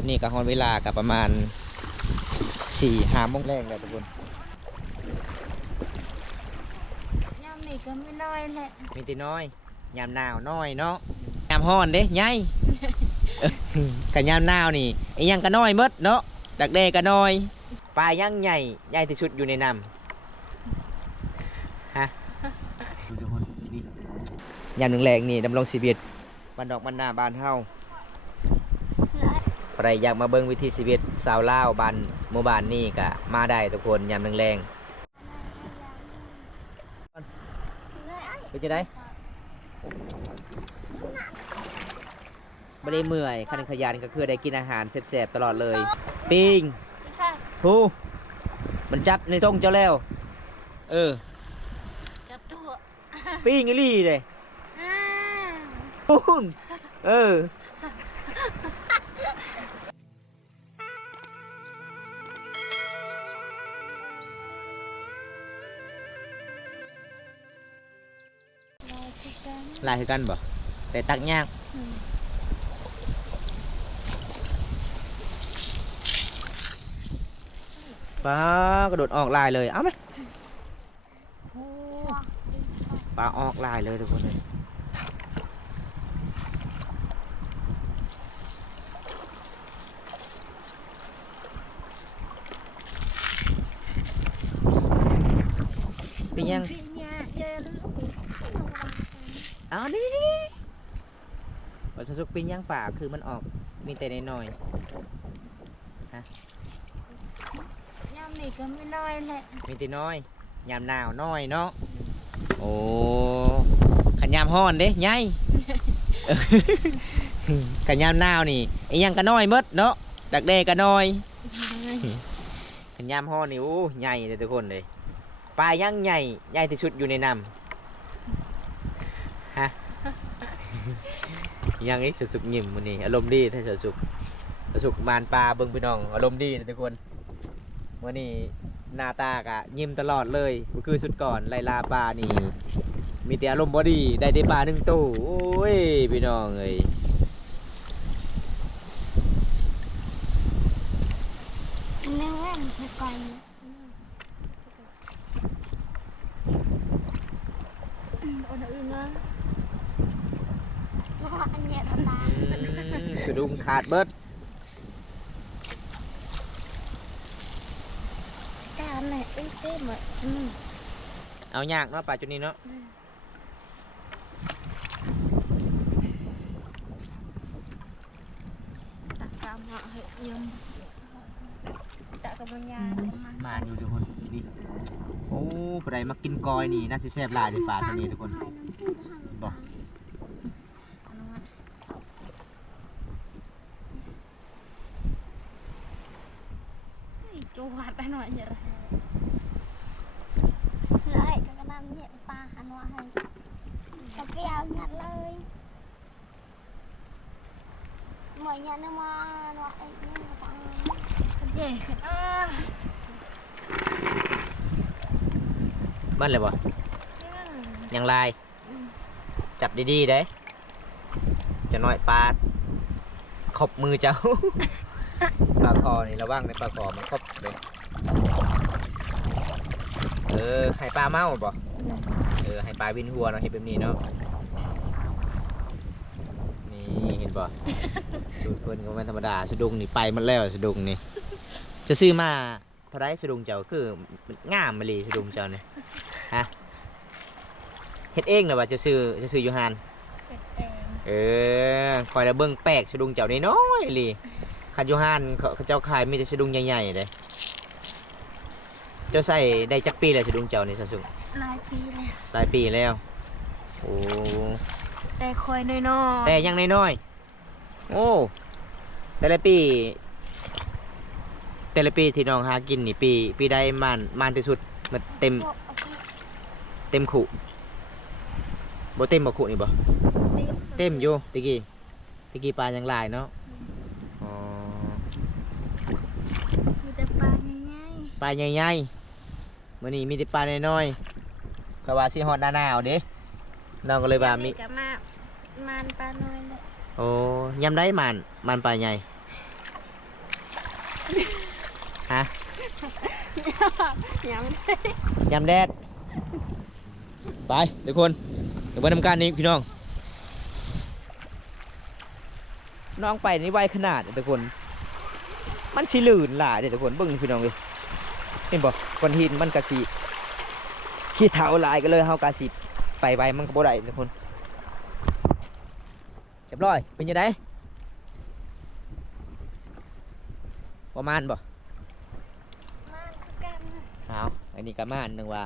อนนี้ก็ฮอนเวลากับประมาณ4-5 โมงแรกแล้วทุกคนยามนี่ก็ไม่น้อยแหละมีตีน้อยยามหนาวน้อยเนาะยามฮ้อนเด้ใหญ่ กับยามหนาวนี่ไอ้ยังก็น้อยหมดเนาะดักแด้ก็น้อยปลายังใหญ่ที่สุดอยู่ในน้ำฮะยามแรงๆนี่ดำรงชีวิตบ้านดอกบ้านนาบ้านเฮาใครอยากมาเบิ่งวิถีชีวิตสาวลาวบ้านหมู่บ้านนี่ก็มาได้ทุกคนยามแรงๆเป็นจังได๋ไม่ได้เมื่อยคันขยันก็คือได้กินอาหารแซ่บๆตลอดเลยปิ้งทูมันจับในท้องเจ้าแล้วจับตัว ปิ้งอีหลี่เลยปูนลายคือกันบ่แต่ตักยากปลากระโดดออกลายเลยเอาไหมปลาออกลายเลยทุกคนเลยเป็นยังเอาดิเราจะสุกปิ้งย่างป่าคือมันออกมีแต่น้อยฮะยามนี่ก็ไม่น้อยแหละมีแต่น้อยยามหนาวน้อยเนาะโอ้ขันยามฮ้อนเด้ใหญ่ ขันยามหนาวนี่ไอ้ยังก็น้อยมดเนาะดักแด้ก็น้อยขันยามฮ้อนนี่โอ้ใหญ่เลยทุกคนเลยปลายังใหญ่ที่สุดอยู่ในน้ำฮะ ยังอีกสุกยิ้มวันนี้อารมณ์ดีถ้าสุกมานปลาเบิ่งพี่น้องอารมณ์ดีนะทุกคนวันนี้หน้าตากะยิ้มตลอดเลยก็คือสุดก่อนไล่ลาปลานี่มีแต่อารมณ์บอดีได้แต่ปลา1 ตู้โอ้ยพี่น้องเอ้ยแม่แว่นใช่ก่อนอื่นนะอันเนี้ยตาสะดุ้งขาดเบิดการไหนเต้มอ่ะเอายากเนาะปลาจุดนี้เนาะตักกามเหาะเหยมตักกำมันยามาดูทุกคนนี่โอ้ปลามากินกอยนี่น่าจะแซ่บหลายในปลาตัวนี้ทุกคนบอกจูหัดไปหน่อยเนี่ยเลยก็กำลังเนี่ยปลาหันว่าให้กระเปียวยัดเลยเหมือนยันมาหน่อยนี่ฟังเย่บ้านเลยบ่ยังลายจับดีๆได้จะน้อยปลาขบมือเจ้า ปลาคอนี่ระวังในปลาคอมันครบเลยให้ปลาเมาบ่ให้ปลาวินหัวเนาะเห็นแบบนี้เนาะนี่เห็นบ่สูตรเพิ่นก็ไม่ธรรมดาสะดุงนี่ไปมันแล้วสะดุงนี่จะซื้อมาเท่าไรสะดุงเจ้าคือง่ามมาเลยสะดุงเจ้าเนี่ยฮะเฮ็ดเองเหรอวะจะซื้ออยู่ฮานคอยระเบิ้งแปลกสะดุงเจ้าน้อยๆเลยขัดยูฮานเขาเจ้าขายมีแต่สะดุงใหญ่ๆเลยเจ้าใส่ได้จักปีเลยสะดุงเจ้านี่สะสุงหลายปีแล้วโอ้แต่คอยน้อยแต่ยังน้อยโอ้แต่ละปีที่น้องหากินนี่ปีได้มันที่สุดมันเต็มขู่บ่เต็มบ่ขู่นี่บ่เต็มอยู่ตะกี้ปลายังลายเนาะมีแต่ปลาใหญ่มื้อนี้มีแต่ปลาน้อยๆก็ว่าสิฮอดหน้าหนาวเด้น้องก็เลยว่ามีก็มันปลาน้อยเลย โอ้ยำได้มันปลาใหญ่ ฮะ ยัง ยำแดดไปทุกคนเดี๋ยวไปทำการนี้พี่น้องน้องไปนี่ไวขนาดทุกคนมันสิลื่นหลายเด้อทุกคนเบิ่งพี่น้องเลยเห็นบ่ก้อนหินมันกระสีขี้เถาหลายก็เลยเฮากระสีไปไวมันก็บ่ได้ทุกคนเรียบร้อยเป็นยังไงประมาณบ่ มากัน เอาอันนี้กระม่านหนึ่งว่า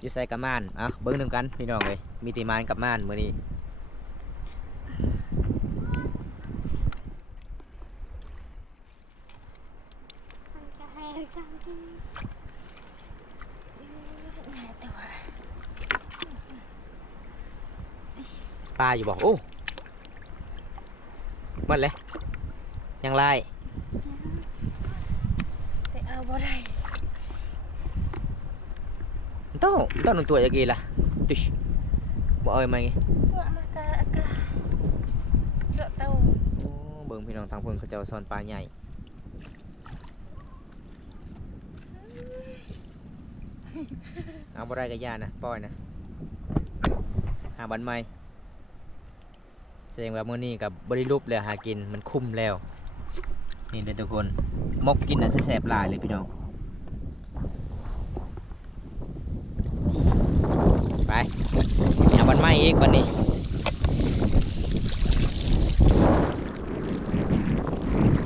อยู่ใส่กระม่านเอาเบิ้งหนึ่งกันพี่น้องเลยมีตีมานกับม่านมื้อนี้มันจะให้จังที่แต่ว่า ปลาอยู่บ่โอ้หมดเลยยังไล่ ไปเอาบ่ได้ ต้องหนึ่งตัวจะกี่ล่ะดิบ่เอ้ยมาไง ตัวมากาอากาเรือเต่า โอ้เบิ่งพี่น้องทางเพิ่นเขาเจ้าซ่อนปลาใหญ่เอาบ่ได้ก็ย่านะปล่อยนะหาบันใหม่แสดงว่ามื้อนี้กับบริรูปแล้วหากินมันคุ้มแล้วนี่เด้อทุกคนมกกินน่ะสิแซ่บหลายเลยพี่น้องไปหาบันใหม่อีกวันนี้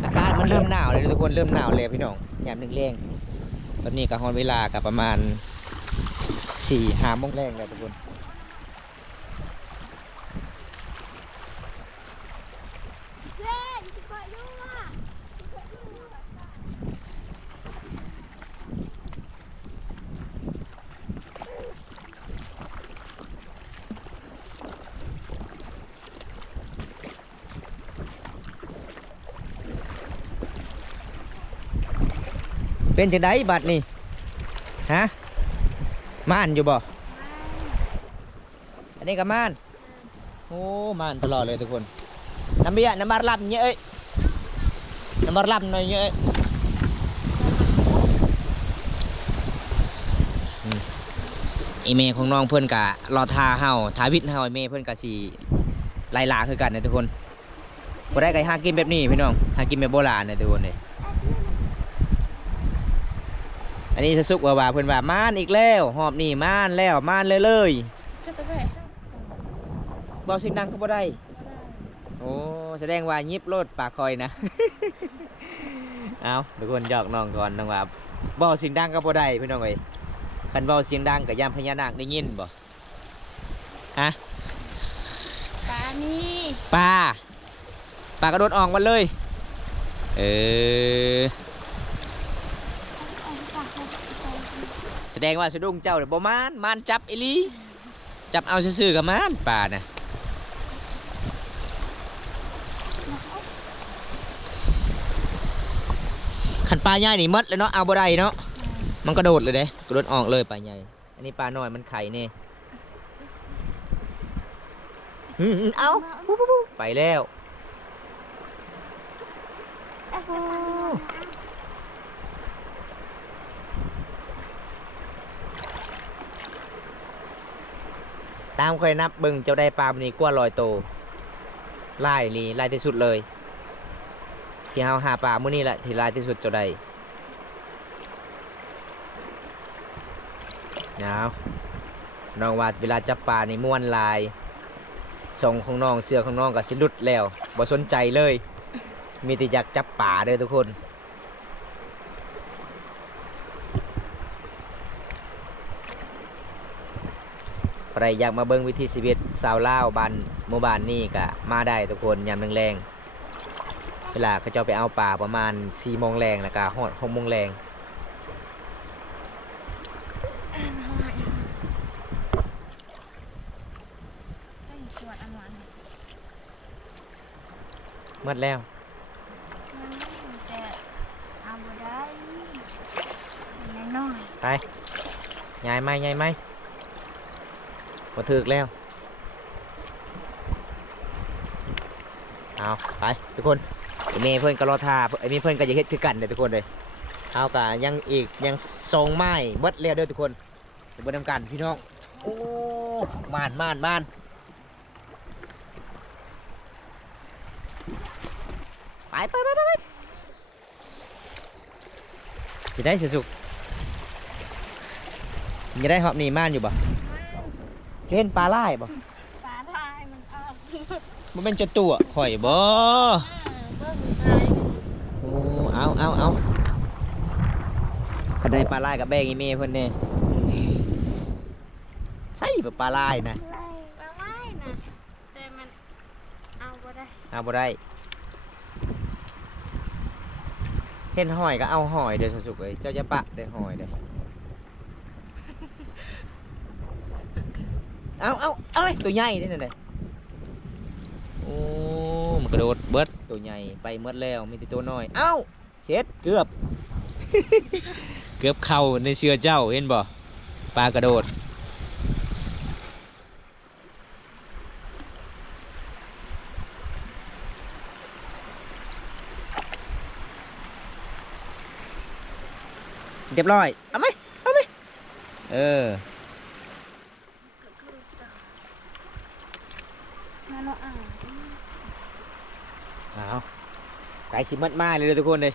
อากาศมันเริ่มหนาวเลยทุกคนเริ่มหนาวเลยพี่น้องยามหนึ่งแรงตอนนี้ก็ฮอนเวลากับประมาณ4-5 โมงแรงแล้วทุกคนเล่นจะไปดูว่า เป็นจังไดบัดนี่ฮะม่านอยู่บ่อันนี้ก็ม่านโอ้ม่านตลอดเลยทุกคนน้ำเบี้ยน้ำบาร์ลับเยอะเอ้ยน้ำบาร์ลับหน่อยเยอะอีเมลของน้องเพื่อนกะรอทาเฮาทาวิทย์เฮาอีเมลเพื่อนกะสีไล่ลาคือกันนะทุกคนบ่ได้ไก่หากินแบบนี้พี่น้องหากินแบบโบราณนะทุกคนเลยอันนี้สะสุกว่าเพื่อนว่าม่านอีกแล้วหอบนี่ม่านแล้วม่านเลย จะไปไหน เบาเสียงดังก็บ่ได้โอ้แสดงว่ายิบโลดปากคอยนะ เอาทุกคนหยอกน้องก่อนน้องว่าเบาเสียงดังก็บ่ได้พี่น้องเอ้ยคันเบาเสียงดังกับยามพญานาคได้ยินบ่ฮะ ปลานี่ ปลากระโดดออกมาเลยเออแสดงว่าสะดุ้งเจ้าเดี๋ยวบ่มานจับอีหลีจับเอาซื่อๆกับมานปลาน่ะขันปลาใหญ่นี่หมดเลยเนาะเอาบ่ได้เนาะมันกระโดดเลยเด้กระโดดออกเลยปลาใหญ่อันนี้ปลาน้อยมันไข่เน่เอาไปแล้วตามเคยนับเบิ่งเจ้าได้ปลามันนี้กว่า100 โตไล่นี่ไล่ที่สุดเลยที่เฮาหาปลามื้อนี้แหละที่ไล่ที่สุดเจ้าได้น้องว่าเวลาจับปลานี่ม่วนลายส่งของน้องเสื้อของน้องก็สิหลุดแล้วบ่สนใจเลยมีแต่อยากจับปลาเด้อทุกคนใครอยากมาเบิ่งวิถีชีวิตชาวลาวบ้านหมู่บ้านนี่ก็มาได้ทุกคนยามแรงๆเวลาเขาเจ้าไปเอาปลาประมาณ4 โมงแรงแล้วก็ฮอด6 โมงแรงหมดแล้วเอาบ่ได้น้อย ไปย้ายไหมมาถึกแล้วเอาไปทุกคน ไอเมย์เพื่อนก็รอท่าไอเมย์เพื่อนก็จะเฮ็ดคือกันเลยทุกคนเลยเอากะยังอีกยังทรงไม้เบิดแล้วเด้อทุกคนเดี๋ยวเบิ่งนำกันพี่น้องโอ้ม่านไปจะได้สุกจะได้หอบหนีม่านอยู่บ่เล่นปลาไล่บ่ ปลาทายมันออก มันเป็นจะตัวข่อยบ่ เบิ่งทาย โอ้เอาคันได้ปลาไล่กับแบงอีเมย์เพิ่นเน่ใช่แบบปลาไล่นะ ไล่ปลาไล่นะแต่มันเอาบ่ได้ เอาบ่ได้เห็นหอยก็เอาหอยเด้อสุกๆเอ้ยเจ้าจะปะได้หอยเด้อเอาตัวใหญ่เด้อนั่นแหละโอ้มันกระโดดเบิดตัวใหญ่ไปเบิดแล้วมีแต่ตัวน้อยเอ้าเช็ดเกือบ เกือบเข้าในเชือเจ้าเห็นบ่ปลากระโดดเรียบร้อยเอาไหมเออ นั่นเนาะเอาไก่สิมัดมาเลยทุกคนเลย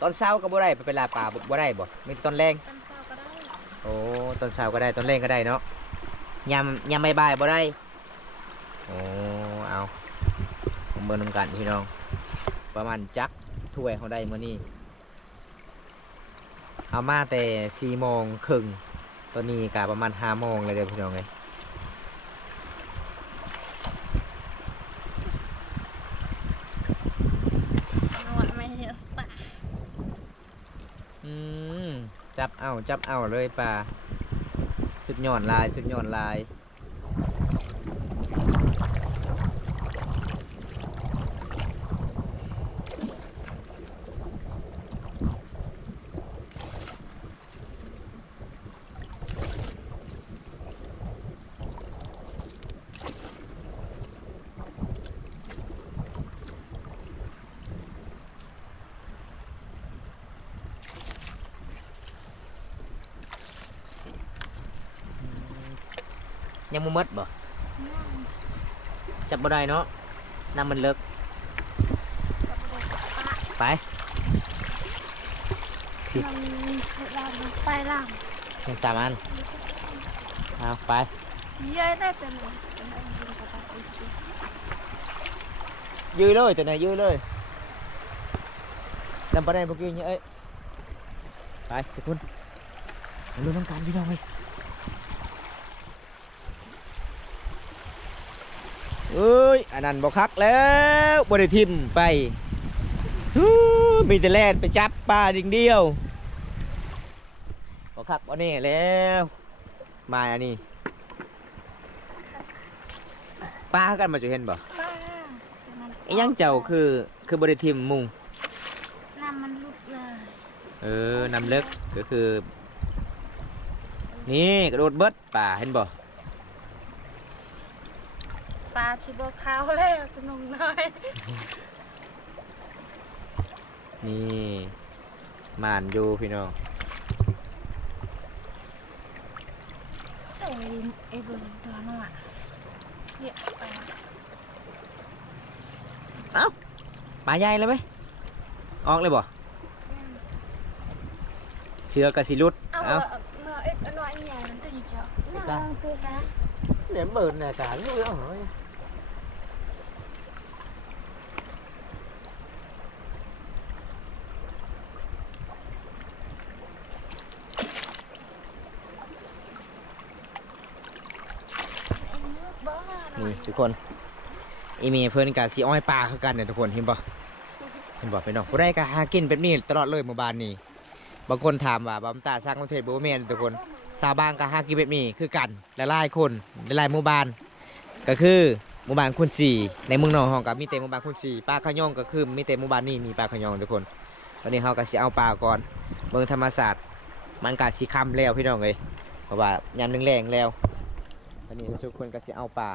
ตอนเช้าก็บ่ได้ไปเป็นลาป่าบ่ได้บ่มีตอนแรง ตอนเช้าก็ได้ โอ้ตอนเช้าก็ได้ตอนแรงก็ได้เนาะยำบ่ายบ่ได้โอ้เอาผมเบิ่งนำกันพี่น้องประมาณจักถ้วยเขาได้มื้อนี้เอามาแต่4:30ตอนนี้ก็ประมาณ5:00เลยเด้อพี่น้องเอ้ย นวดไม่เยอะปลา จับเอาเลยป่าสุดยอดลายยังบ่หมดบ่จับบ่ได้เนาะน้ำมันเลิกไปสิ มันเราไปล่าง ยัง3 อันเอาไป เยอะได้เป็นเลยเป็นอะไรยิงกระต่ายอีกที ยื้อเลยตัวไหนยื้อเลยจำประเด็นพวกกี้เนี่ยเอ้ยไปทุกคนมาลุ้นน้ำกันพี่น้องเลยเอ้ยอันนั้นบอกคักแล้วบริทิมไปฮู้มีแต่แล่นไปจับปลาดิ่งเดียวบอกคักบ่นี่แล้วมาอันนี้ปลากันมาจะเห็นบ่ ป้า ไอ้ยังเจ้าคือบริทิมมุง น้ำมันลุกเลย น้ำเลิกก็คือนี่กระโดดเบิดป่าเห็นบ่ ปลาชิโบขาวแล้วจะนุ่มน้อย นี่มานอยู่พี่น้อง เอ้ยเบิ่งตัวน้อยเนี่ยปลา เอ้าปลาใหญ่เลยไหมออกเลยบ่เสือกระสิลุด เอา เอ้า เอ้ยน้อยใหญ่มันตัวนี้เจ้าน้องคือฮะ เดี๋ยวเบิร์นน่ะกาลูกเอาหน่อยนี่ทุกคนอีเมเพิ่นกะสิอ้อยปลาคือกันเนี่ยทุกคนเห็นบ่เห็นบ่พี่น้องผู้ใดก็หากินแบบนี้ตลอดเลยหมู่บ้านนี้บางคนถามว่าบำตาสร้างประเทศบ่แม่นทุกคนชาวบ้านก็หากินแบบนี้คือกันหลายๆคนหลายๆหมู่บ้านก็คือหมู่บ้านคุณสี่ในเมืองนองเฮาก็มีแต่หมู่บ้านคุณสี่ปลาขะย่องก็คือมีแต่หมู่บ้านนี้มีปลาขะย่องทุกคนตอนนี้เฮาก็สิเอาปลาก่อนเบิ่งธรรมศาสตร์มันก็สิค่ำแล้วพี่น้องเอ้ยเพราะว่ายามแรงๆแล้ว อันนี้ทุกคนก็สิเอาปลา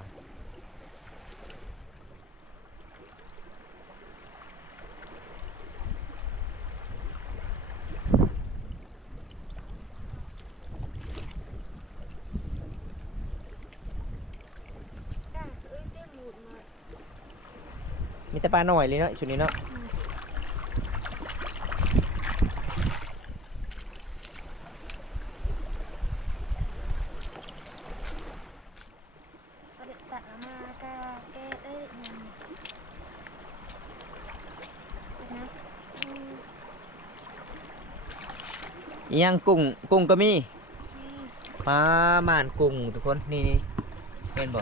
ก้าเอ้ยเต็มหมดเลย มีแต่ปลาหน่อยเลยเนาะชุดนี้เนาะ ประเด็ดตัดออกมากาแก้เอ้ยมันนะอีหยังกุ้งก็มี นี่ ปลาหม่านกุ้งทุกคนนี่เป็นบ่ อ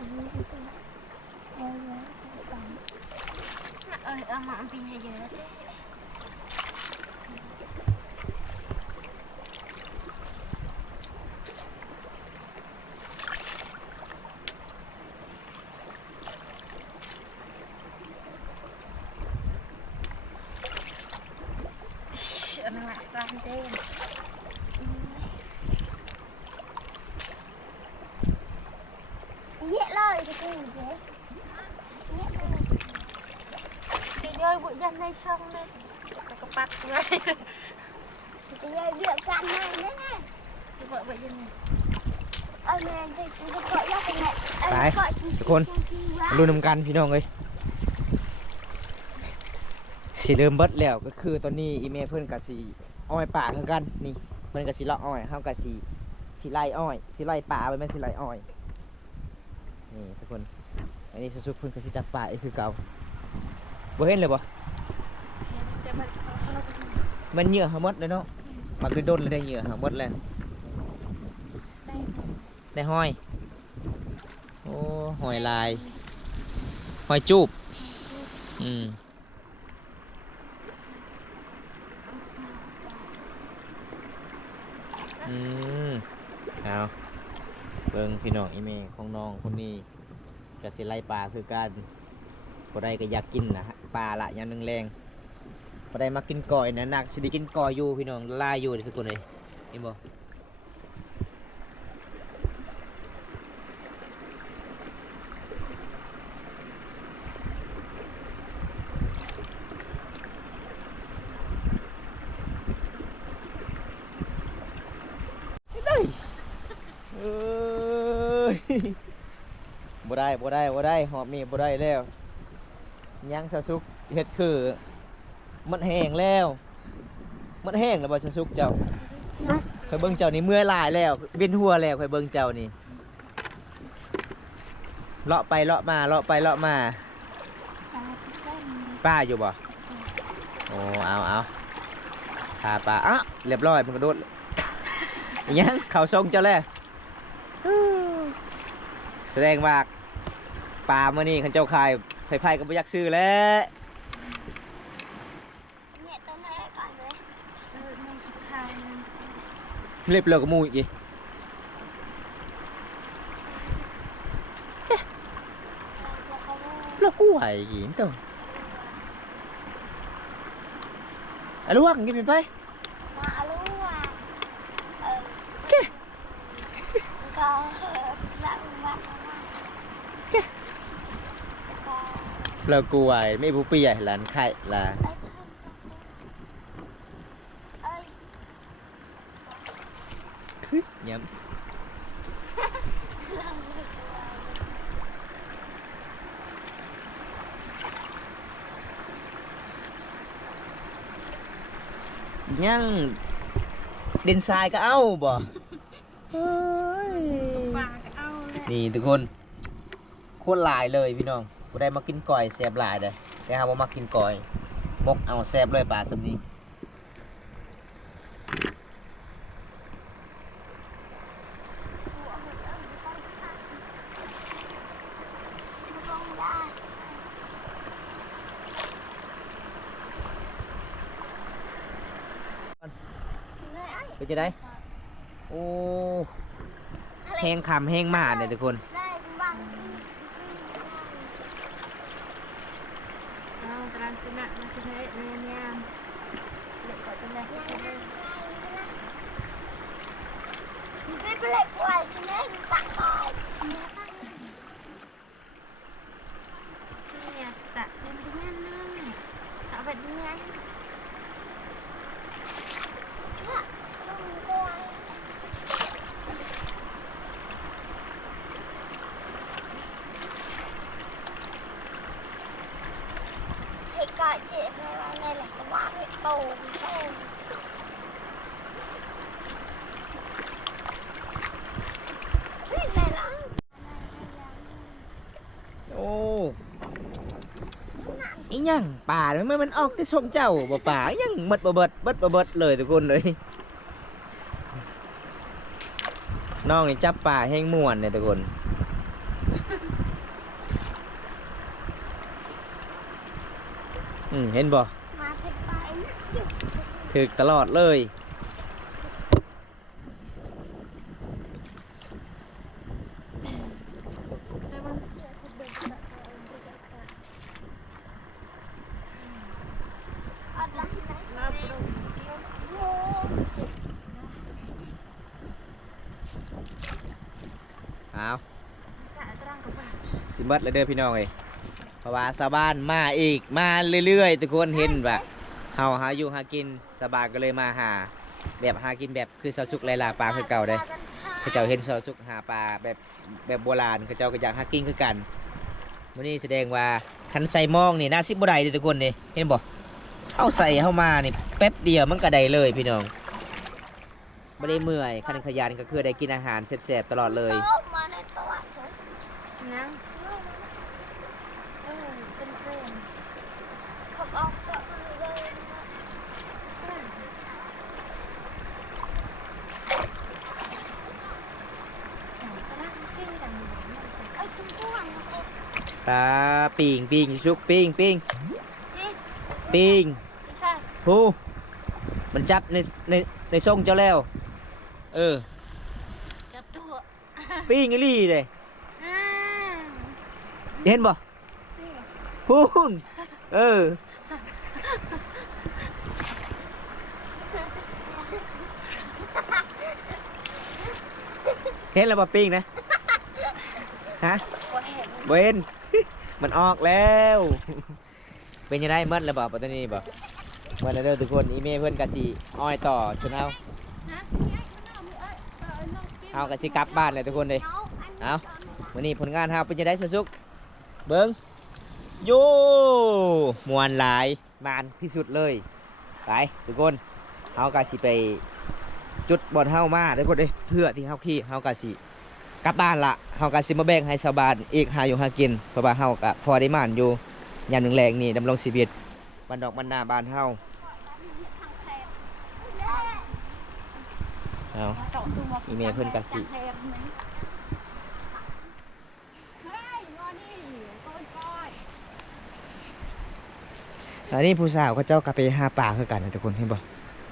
ันนี้คือตัวเอาไว้ตังเอามาปีเยอะๆอันนั้นตามเต้นเยอะเลยจะกินเยอะเยอะเลยจะย่อยบุญยันในช่องเลยจะปัดเลยจะย่อยเยอะกันเลยนะจะบอกบุญยันเอาแม่จะเกาะยากเป็นไง ไปทุกคนมาดูนำกันพี่น้องเลยสิเริ่มเบิดแล้วก็คือตอนนี้อีเมลเพื่อนกับสีอ้อยป่าคือกันนี่เพื่อนกับสีเลาะอ้อยเฮากับสีไล่อ้อยสีไล่ป่าไปแม่นสีไล่อ้อยนี่ทุกคนอันนี้สุดๆเพื่อนกับสีจับป่าอีกคือเก่าบ่เห็นเลยบ่มันเหยื่อหาหมดเลยเนาะมันคือโดนเลยได้เหยื่อหาหมดเลยได้ห้อยโอ้หอยลายหอยจูบอืมเอาเบิ่งพี่น้องอีเมของน้องคนนี้ก็สิไล่ปลาคือกันบ่ได้ก็อยากกินนะปลาละอย่างหนึงแรงบ่ได้มากินก่อยนะนักสิได้กินก่อยอยู่พี่น้องลายอยู่ทุกคนเลยเห็นบ่เอ้ยบ่ได้หอบนี่บ่ได้แล้วยังสะสุกเฮ็ดคือมันแห้งแล้วมันแห้งแล้วบ่สะสุกเจ้าข่อยเบิ่งเจ้านี่เมื่อยหลายแล้วเวียนหัวแล้วข่อยเบิ่งเจ้านี่เลาะไปเลาะมาป้าอยู่บ่โอ้เอาพาป้าอ่ะเรียบร้อยมันกระโดดอิหยังเขาทรงเจ้าแล้วแสดงว่าปลาเมื่อนี้ขันเจ้าขายไผ่ก็ไม่อยากซื้อแล้วเนี่ยตัวไหนก่อนเลยมันสุดท้ายมัน เรียบเร็วกับมูอีกแล้วกูไหวกี่ตัวอะลูกกินไปมาลูกอ่ะแกก็ละมาแล้วกูไหวไม่ผู้ปีใหญ่หลานไข่ละย้ำยังดินทรายก็เอาบ่ปลาก็เอาเลย นี่ทุกคนโคตรหลายเลยพี่น้องกูได้มากินก่อยแซ่บหลายเลยแต่หาว่ามากินก่อยมกเอาแซ่บเลยปลาสำนีไปจะได้โอ้แห้งคำแห้งมาเนี่ยทุกคนตรังสินะมันจะใช้แนวเด็กก็จะได้ เล็กกว่าฉันเองตักก่อนเนี่ยตักเป็นที่นั่นนั่นเอาแบบนี้ไงเนี่ยมึงกลัวให้กอดเจ็บไม่ว่าไงแหละก็ว่าให้โตโอ้อีหยังป่ามันออกที่ชมเจ้าบ่ป่าอีหยังหมดบ่เบิดเลยทุกคนเลยน้องนี่จับป่าแห้งม่วนเนี่ยทุกคนเห็นบ่ มาถึงไปนะอยู่ ถึกตลอดเลยเอาสิเบิดเลยเด้อพี่น้องเอ้ยเพราะว่าชาวบ้านมาอีกมาเรื่อยๆทุกคนเห็นแบบเฮาหาอยู่หากินสบายก็เลยมาหาแบบหากินแบบคือสาวสุกไล่ล่าปลาคือเก่าเด้เขาเจ้าเห็นสาวสุกหาปลาแบบโบราณเขาเจ้าก็อยากหากินคือกันมื้อนี้แสดงว่าคันใส่หม้องนี่น่าสิบ่ได้เด้อทุกคนนี่เห็นบ่เอาใส่เข้ามานี่แป๊บเดียวมันก็ได้เลยพี่น้องบ่ได้เมื่อยคันขยันก็คือได้กินอาหารแซ่บๆตลอดเลย มาในตัวฉันนะเป็นขับออกจากมันเลยปลาปิงชุกปิงผู้มันจับในส่งเจ้าแล้วจับตัว ปิงอีลี่เลยเห็นบ่พูนเห็นแล้วบ่ปิงนะฮะเว้นมันออกแล้วเป็นยังไงเมื่อแล้วบ่ปัตตานีบ่เมื่อแล้วเด้อทุกคนอีเมลเพื่อนกะสิอ้อยต่อจนเอากะสิกลับบ้านเลยทุกคนเลยเอาวันนี้ผลงานเฮาเป็นยังไงสุกเบิ้งโย่มวนหลายมานที่สุดเลยไปทุกคนเฮากะสิไปจุดบอลเฮามาทุกคนเลยเพื่อที่เฮาขี่เฮากะสิกลับบ้านละเฮากะสิมาแบ่งให้ชาวบ้านอีกหาอยู่หากินเพราะว่าเฮากะพอได้มานอยู่ยามหนึ่งแรงนี่ดำรงชีวิตบ้านดอกบ้านนาบ้านเฮาเอาอีเมลเพิ่นกะสิอันนี้ผู้สาวเขาเจ้าก็ไปหาปลาคือกันนะทุกคนเห็นบ่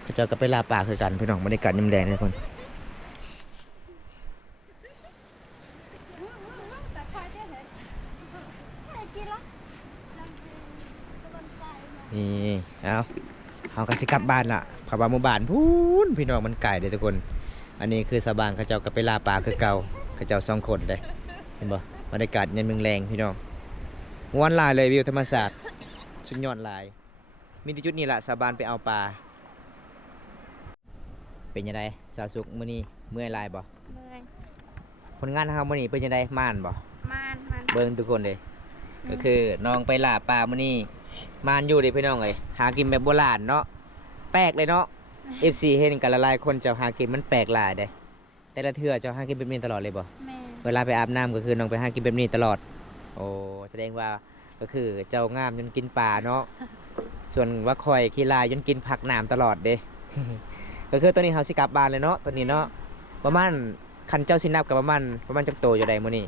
เขาเจ้าก็ไปลาปลาคือกันพี่น้องบรรยากาศยิ้มแดงทุกคนนี่เอาก็สิกลับบ้านละเพราะว่าหมู่บ้านพูนพี่น้องมันไกลเลยทุกคนอันนี้คือชาวบ้านเขาเจ้าก็ไปลาปลาคือเก่าเขาเจ้า2 คนเลยเห็นบ่บรรยากาศยามแรงพี่น้องม่วนหลายเลยวิวธรรมศาสตร์สุดยอดหลายมีที่จุดนี้ละชาวบ้านไปเอาปลาเป็นยังไงสาวสุกมื้อนี้เมื่อยหลายบ่ผลงานเฮามื้อนี้เป็นยังไงม่านบ่เบิ่งทุกคนเลยก็คือน้องไปล่าปลามื้อนี้ม่านอยู่เด้พี่น้องเอ้ยหากินแบบโบราณเนาะแปลกเลยเนาะ FC เห็นกันหลายๆคนเจ้าหากินมันแปลกหลายเด้แต่ละเทื่อเจ้าหากินแบบนี้ตลอดเลยบ่เวลาไปอาบน้ำก็คือน้องไปหากินแบบนี้ตลอดโอ้แสดงว่าก็คือเจ้างามจนกินปลาเนาะส่วนว่าคอยขี้ลายจนกินผักน้ำตลอดเด้ ก็คือตัวนี้เฮาสิกลับบ้านเลยเนาะตัวนี้เนาะประมาณคันเจ้าสินับกับประมาณจักโตอยู่ใดมื้อนี้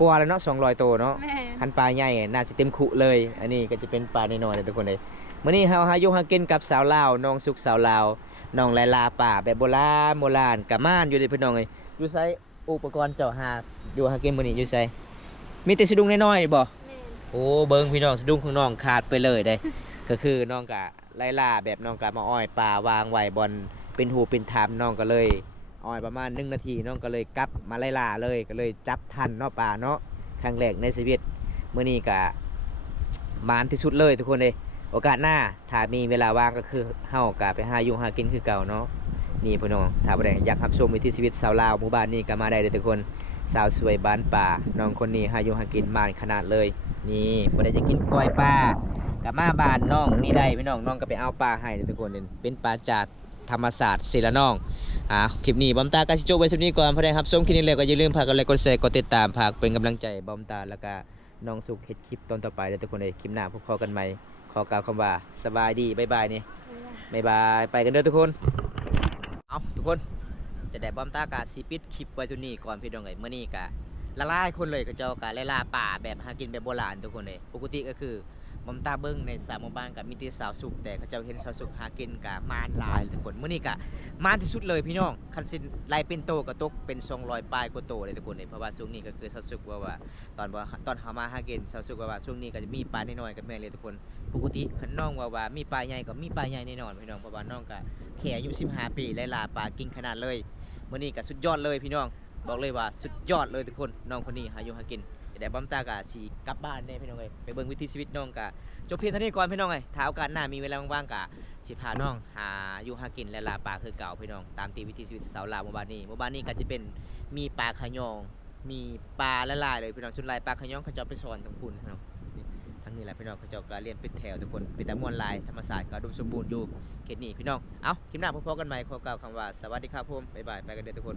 กว่าแล้วเนาะ200โตเนาะคันปลาใหญ่น่าสิเต็มคุเลยอันนี้ก็จะเป็นปลาน้อยๆเลยทุกคนเลยมื้อนี้เฮาหาอยู่หากินกับสาวลาวน้องสุกสาวลาวน้องไลลาป่าแบบโบราณกะม่านอยู่เด้พี่น้องเอ้ยอยู่ไสอุปกรณ์เจ้าหาอยู่หากินมื้อนี้อยู่ไสมีแต่สะดุ้งน้อยๆบ่โอ้เบิ่งพี่น้องสะดุ้งของน้องขาดไปเลยเด้ ก็คือน้องกะไล่ล่าแบบน้องกะมาอ้อยปลาวางไว้บนเป็นหูเป็นทามน้องก็เลย ออยประมาณ1 นาทีน้องก็เลยกลับมาไล่ล่าเลยก็เลยจับทันเนาะป่าเนาะครั้งแรกในชีวิตมื้อนี้ก็มานที่สุดเลยทุกคนเลยโอกาสหน้าถ้ามีเวลาว่างก็คือเฮาก็ไปหาอยู่หากินคือเก่าเนาะนี่พี่น้องถ้าบ่ได้อยากรับชมวิถีชีวิตชาวลาวหมู่บ้านนี้ก็มาได้เลยทุกคนสาวสวยบ้านป่าน้องคนนี้หาอยู่หากินมานขนาดเลยนี่บ่ได้จะกินกล้อยปลากับมาบ้านน้องนี่ได้พี่น้องน้องก็ไปเอาปลาให้เลยทุกคนนี่เป็นปลาจากธรรมศาสตร์ศิลาน้องคลิปนี้บอมตากาสิโจไว้สักนี้ก่อนพอได้ครับชมคลิปนี้แล้วก็อย่าลืมฝากกดไลค์กดแชร์กดติดตามฝากเป็นกำลังใจบอมตาแล้วก็น้องสุขเฮ็ดคลิปตอนต่อไปเด้อทุกคนเลยคลิปหน้าพบกันใหม่ขอกล่าวคำว่าสบายดีบ๊ายบายนี่บ๊ายบายไปกันเด้อทุกคนเอาทุกคนจะได้บอมตากาสิปิดคลิปไว้ตัวนี้ก่อนพี่น้องเอ้ยมื้อนี้ก็ละลายคนเลยก็เจ้ากะไล่ล่าป่าแบบหากินแบบโบราณทุกคนเลยปกติก็คือบอมตาเบิ้งในหมู่บ้านกับมีแต่สาวสุกแต่เขาเจ้าเห็นสาวสุกหากินกับมารลายทุกคนมื้อนี้ก็มารที่สุดเลยพี่น้องคันสิไล่เป็นโตก็ตกเป็น200ปลายกว่าโตเลยทุกคนเลยเพราะว่าช่วงนี้ก็คือสาวสุกว่าตอนเฮามาหากินสาวสุกว่าช่วงนี้ก็จะมีปลาน้อยๆกับแม่เลยทุกคนปกติคันน้องว่ามีปลาใหญ่ก็มีปลาใหญ่แน่นอนพี่น้องเพราะว่าน้องก็แค่อายุ15 ปีไล่ล่าปลากินขนาดเลยมื้อนี้ก็สุดยอดเลยพี่น้องบอกเลยว่าสุดยอดเลยทุกคนน้องคนนี้หาอยู่หากินแต่บอมตากะสีกลับบ้านได้พี่น้องเอ้ยไปเบิ่งวิถีชีวิตน้องกะจบเพียงเท่านี้ก่อนพี่น้องเอ้ยถ้าโอกาสหน้ามีเวลาว่างๆกะสิพาน้องหาอยู่หากินและลาปลาคือเก่าพี่น้องตามตีวิถีชีวิตสาวลาวหมู่บ้านนี้ก็จะเป็นมีปลาขะยองมีปลาละลายเลยพี่น้องชุดลายปลาขะยองเขาจะไปสอนทั้งคุณพี่น้องทั้งนี้แหละพี่น้องเขาจะก็เรียนเป็นแถวทุกคนเป็นแต่มวลลายธรรมศาสตร์ก็อุดมสมบูรณ์อยู่เขตนี้พี่น้องเอาคลิปหน้าพบกันใหม่ขอกล่าวคำว่าสวัสดีครับผมบ๊ายบายไปกันเด้อทุกคน